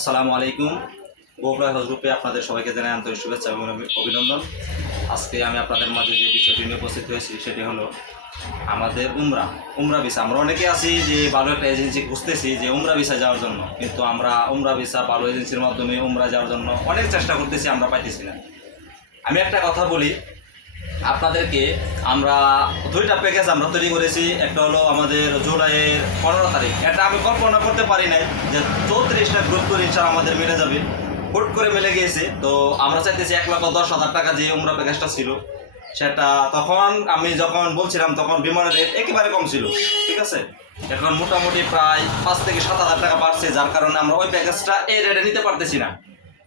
আসসালামু আলাইকুম। গোফ্লাই হজ গ্রুপে আপনাদের সবাইকে জানাই আন্তরিক শুভেচ্ছা এবং অভিনন্দন। আজকে আমি আপনাদের মাঝে যে বিষয়টি নিয়ে উপস্থিত হয়েছি সেটি হলো আমাদের উমরা ভিসা। আমরা অনেকে আছি যে ভালো একটা এজেন্সি খুঁজতেছি যে উমরা ভিসা যাওয়ার জন্য, কিন্তু আমরা উমরা ভিসা ভালো এজেন্সির মাধ্যমে উমরা যাওয়ার জন্য অনেক চেষ্টা করতেছি, আমরা পাইতেছি না। আমি একটা কথা বলি আপনাদেরকে, আমরা দুইটা প্যাকেজ আমরা তৈরি করেছি। একটা হলো আমাদের জুলাইয়ের 15 তারিখ, এটা আমি কল্পনা করতে পারি নাই যে 34টা গ্রুপ করে ইনশাআল্লাহ আমাদের মিলে যাবে। হুট করে মিলে গিয়েছে। তো আমরা চাইতেছি 1,10,000 টাকা যে উমরা প্যাকেজটা ছিল সেটা তখন আমি যখন বলছিলাম তখন বিমানের রেট একেবারে কম ছিল, ঠিক আছে। এখন মোটামুটি প্রায় 5 থেকে 7,000 টাকা বাড়ছে, যার কারণে আমরা ওই প্যাকেজটা এই রেটে নিতে পারতেছি না।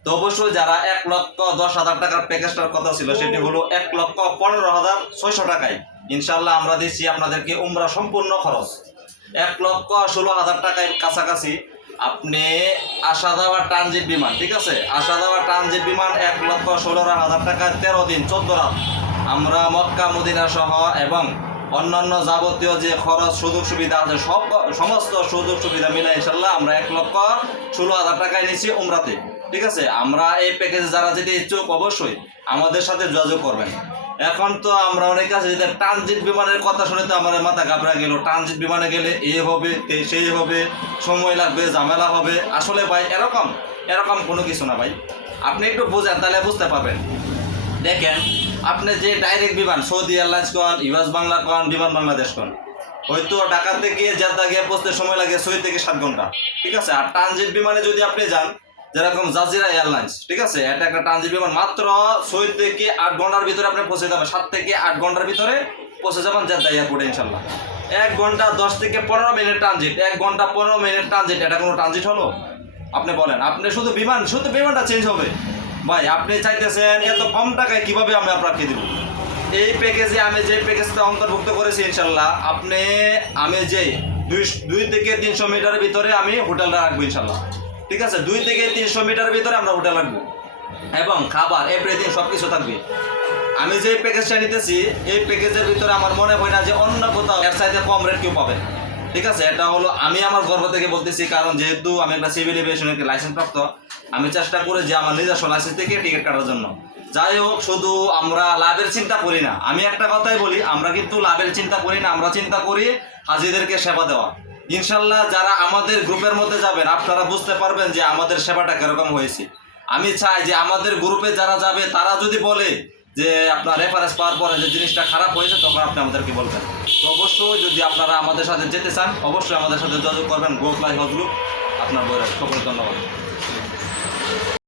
তো অবশ্যই যারা 1,10,000 টাকার প্যাকেজটার কথা ছিল সেটি হলো 1,15,600 টাকায় ইনশাল্লাহ আমরা দিচ্ছি আপনাদেরকে উমরা সম্পূর্ণ খরচ 1,16,000 টাকায় কাছাকাছি। আপনি আসা যাওয়া ট্রানজিট বিমান, ঠিক আছে, আসা যাওয়া ট্রানজিট বিমান 1,16,000 টাকায় 13 দিন 14 রাত আমরা মক্কা মদিনা সহ এবং অন্যান্য যাবতীয় যে খরচ সুযোগ সুবিধা আছে সমস্ত সুযোগ সুবিধা মিলে ইনশাল্লাহ আমরা 1,16,000 টাকায় নিচ্ছি উমরাতে, ঠিক আছে। আমরা এই প্যাকেজে যারা যেতে ইচ্ছুক অবশ্যই আমাদের সাথে যোগাযোগ করবেন। এখন তো আমরা অনেক কাছে যে ট্রানজিট বিমানের কথা শুনে তো আমার মাথা ঘাবড়া গেল, ট্রানজিট বিমানে গেলে এই হবে সেই হবে, সময় লাগবে, ঝামেলা হবে। আসলে ভাই এরকম কোনো কিছু না ভাই, আপনি একটু বোঝেন তাহলে বুঝতে পারবেন। দেখেন, আপনি যে ডাইরেক্ট বিমান সৌদি এয়ারলাইন্স কন, ইউএস বাংলা কন, বিমান বাংলাদেশ কন, হয়তো ঢাকা থেকে জেদ্দা গিয়ে পৌঁছতে সময় লাগে 6 থেকে 7 ঘন্টা, ঠিক আছে। আর ট্রানজিট বিমানে যদি আপনি যান, যেরকম জাজিরা এয়ারলাইন্স, ঠিক আছে, এটা একটা ট্রানজিট বিমান, মাত্র 6 থেকে 8 ঘন্টার ভিতরে আপনি পৌঁছে যাবেন। 7 থেকে 8 ঘন্টার ভিতরে পৌঁছে যাবেন জেদ্দা এয়ারপোর্টে ইনশাল্লাহ। 1 ঘন্টা 10 থেকে 15 মিনিট ট্রানজিট, 1 ঘন্টা 15 মিনিট ট্রানজিট, এটা কোনো ট্রানজিট হলো? আপনি বলেন, আপনি শুধু বিমানটা চেঞ্জ হবে। ভাই আপনি চাইতেছেন এত কম টাকায় কিভাবে আমি আপনাকে দিব? এই প্যাকেজে আমি যে প্যাকেজটা অন্তর্ভুক্ত করেছি ইনশাল্লাহ, আমি যে 2 থেকে 300 মিটারের ভিতরে আমি হোটেলটা রাখবো ইনশাল্লাহ, ঠিক আছে। 2 থেকে 300 মিটারের ভিতরে আমরা হোটেল রাখবো এবং খাবার এভরিথিং সব কিছু থাকবে। আমি যে প্যাকেজটা নিতেছি এই প্যাকেজের ভিতরে আমার মনে হয় না যে অন্য কোথাও এর চাইতে কম রেট কেউ পাবে, ঠিক আছে। এটা হলো আমি আমার গর্ব থেকে বলতেছি, কারণ যেহেতু আমি একটা সিভিল এভিয়েশনের লাইসেন্স প্রাপ্ত, আমি চেষ্টা করি যে আমার নিজস্ব লাইসেন্স থেকে টিকিট কাটার জন্য। যাই হোক, শুধু আমরা লাভের চিন্তা করি না, আমি একটা কথাই বলি, আমরা কিন্তু লাভের চিন্তা করি না, আমরা চিন্তা করি হাজিদেরকে সেবা দেওয়া। ইনশাল্লাহ যারা আমাদের গ্রুপের মধ্যে যাবেন আপনারা বুঝতে পারবেন যে আমাদের সেবাটা কিরকম হয়েছে। আমি চাই যে আমাদের গ্রুপে যারা যাবে তারা যদি বলে যে আপনার রেফারেন্স পাওয়ার পরে যে জিনিসটা খারাপ হয়েছে, তখন আপনি আমাদেরকে বলবেন। তো অবশ্যই যদি আপনারা আমাদের সাথে যেতে চান অবশ্যই আমাদের সাথে যোগাযোগ করবেন। গোফ্লাই হজ গ্রুপ। আপনার বইয়ের সকল ধন্যবাদ।